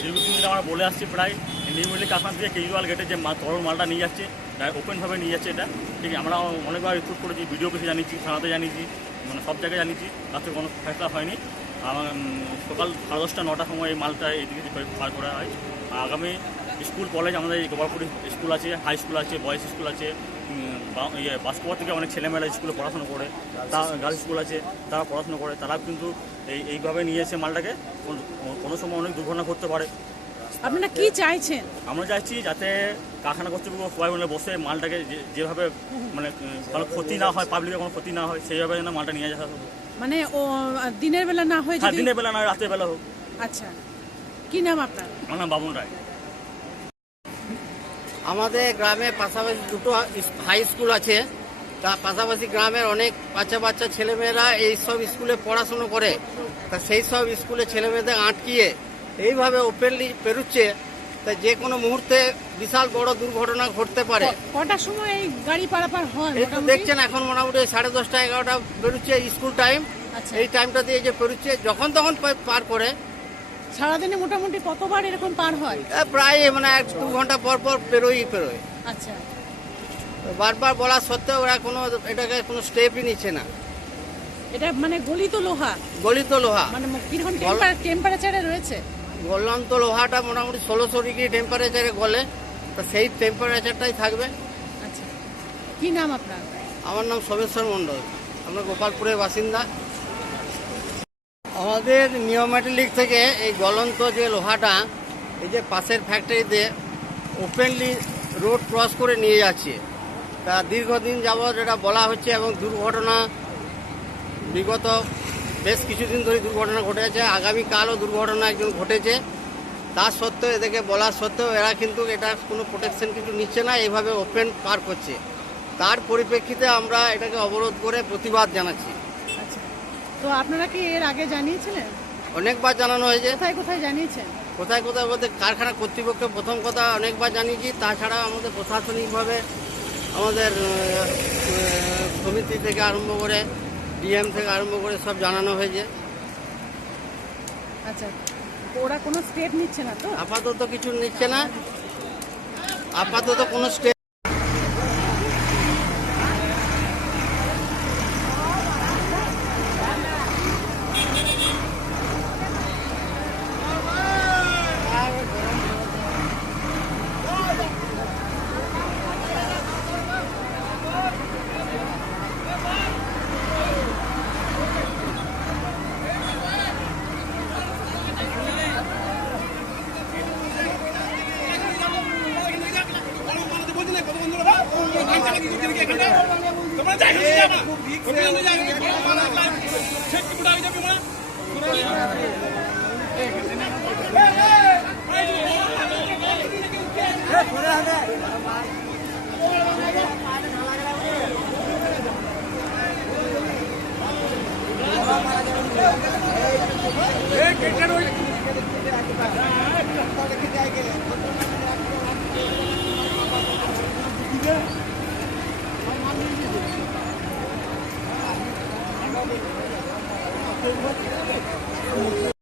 দীর্ঘদিন আমরা বলে আসছি প্রায় নিউ মিল্লি কারখানা থেকে কেজরিওয়াল গেটে যে তরল মালটা নিয়ে যাচ্ছে ওপেনভাবে নিয়ে যাচ্ছে এটা। ঠিক আমরা অনেকবার রিপোর্ট করেছি ভিডিও অফিসে জানিয়েছি, থানাতে জানিয়েছি মানে সব জায়গায় জানিয়েছি তাতে কোনো ফেসলা হয়নি। সকাল সাড়ে দশটা নটার সময় এই মালটা থেকে পার করা হয়। আগামী স্কুল কলেজ আমাদের গোপালপুর স্কুল আছে হাই স্কুল আছে বয়েজ স্কুল আছে ইয়ে বাসকোয়া থেকে অনেক ছেলেমেয়েরা স্কুলে পড়াশোনা করে তা গার্লস স্কুল আছে, তারা পড়াশোনা করে তারা কিন্তু এই, এইভাবে নিয়ে এসে মালটাকে কোনো সময় অনেক দুর্ঘটনা করতে পারে। আপনারা কি চাইছেন? আমরা চাইছি যাতে কারখানা কর্তৃপক্ষ সবাই মিলে বসে মালটাকে যেভাবে মানে কোনো ক্ষতি না হয় পাবলিকের কোনো ক্ষতি না হয় সেইভাবে যেন মালটা নিয়ে যাওয়া হোক। মানে ও দিনের বেলা না হয় হ্যাঁ দিনের বেলা না রাতের বেলা হোক। আচ্ছা। কি নাম আপনার? আমার নাম বাবুন রায়। আমাদের গ্রামে পাশাপাশি দুটো হাই স্কুল আছে। তা পাশাপাশি গ্রামের অনেক বাচ্চা বাচ্চা ছেলেমেয়েরা এই সব স্কুলে পড়াশুনো করে। তা সেই সব স্কুলে ছেলেমেয়েদের আটকিয়ে এইভাবে ওপেনলি পেরুচ্ছে তা যে কোনো মুহূর্তে বিশাল বড় দুর্ঘটনা ঘটতে পারে। কটার সময় এই গাড়ি পারাপার হয় এই তো দেখছেন এখন মোটামুটি সাড়ে দশটা এগারোটা বেরোচ্ছে স্কুল টাইম আচ্ছা। এই টাইমটা দিয়ে যে পেরুচ্ছে যখন তখন পার করে। সারাদিনে মোটামুটি কতবার এরকম পার হয়? প্রায় মানে এক দু ঘণ্টা পর পর পেরোই পেরোয়। আচ্ছা। বারবার বলা সত্ত্বেও ওরা কোনো এটাকে কোনো স্টেপই নিচ্ছে না। এটা মানে গলিত লোহা? গলিত লোহা। মানে কীরকম টেম্পার- টেম্পারেচারে রয়েছে? গলন্ত লোহাটা মোটামুটি ষোলোশো ডিগ্রি টেম্পারেচারে গলে তা সেই টেম্পারেচারটাই থাকবে। আচ্ছা। কি নাম আপনার? আমার নাম সোমেশ্বর মণ্ডল। আমরা গোপালপুরের বাসিন্দা। আমাদের নিয়মেটালিক থেকে এই গলন্ত যে লোহাটা এই যে পাশের ফ্যাক্টরিতে ওপেনলি রোড ক্রস করে নিয়ে যাচ্ছে। তা দীর্ঘদিন যাবৎ এটা বলা হচ্ছে এবং দুর্ঘটনা বিগত বেশ কিছুদিন ধরে দুর্ঘটনা ঘটে ঘটেছে আগামীকালও দুর্ঘটনা একজন ঘটেছে। তা সত্ত্বেও এদেরকে বলা সত্ত্বেও এরা কিন্তু এটা কোনো প্রোটেকশন কিছু নিচ্ছে না এইভাবে ওপেন পার করছে। তার পরিপ্রেক্ষিতে আমরা এটাকে অবরোধ করে প্রতিবাদ জানাচ্ছি। আচ্ছা। তো আপনারা কি এর আগে জানিয়েছিলেন? অনেকবার জানানো হয়েছে। কোথায় কোথায় জানিয়েছেন? কোথায় কোথায় বলতে কারখানা কর্তৃপক্ষকে প্রথম কথা অনেকবার জানিয়েছি তাছাড়া আমাদের প্রশাসনিকভাবে আমাদের সমিতি থেকে আরম্ভ করে ডিএম থেকে আরম্ভ করে সব জানানো হয়েছে। আচ্ছা ওরা কোনো স্টেপ নিচ্ছে না তো? আপাতত কিছু নিচ্ছে না। আপাতত কোনো স্টেপ Yeah. なるほど。